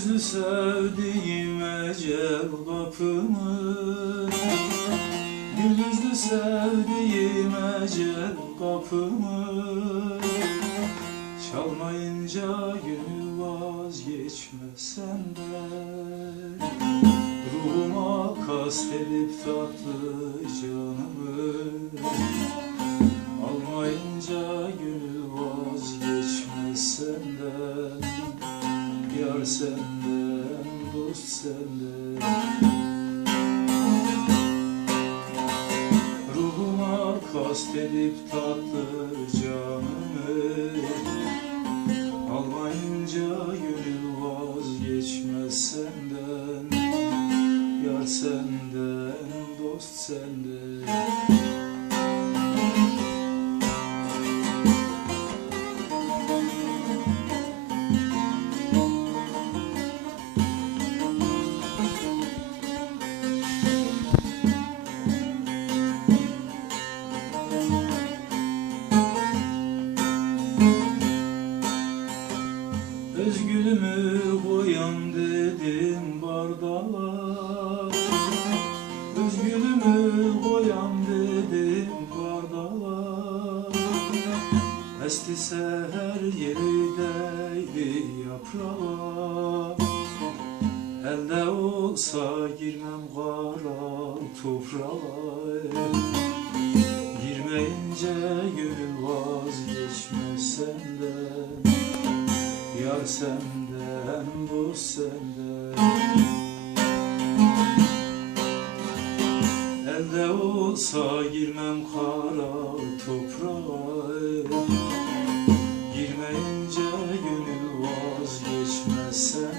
Gözlü sevdiğim ecel kapımı. Gül sevdiğim ecel kapımı. Çalmayınca günü vazgeçme senden Ruhuma kastedip tatlı Yar senden, dost senden. Ruhuma kastedip tatlı canımı. Almayınca gönül vazgeçmez senden. Yar senden, dost senden Özgülümü koyan dedim bardağa Özgülümü koyan dedim bardağa Esti seher yerindeydi yaprağa Elde olsa girmem kara toprağa senden bu senden Elde olsa girmem kara toprağa. Girmeyince gönül vazgeçmez sen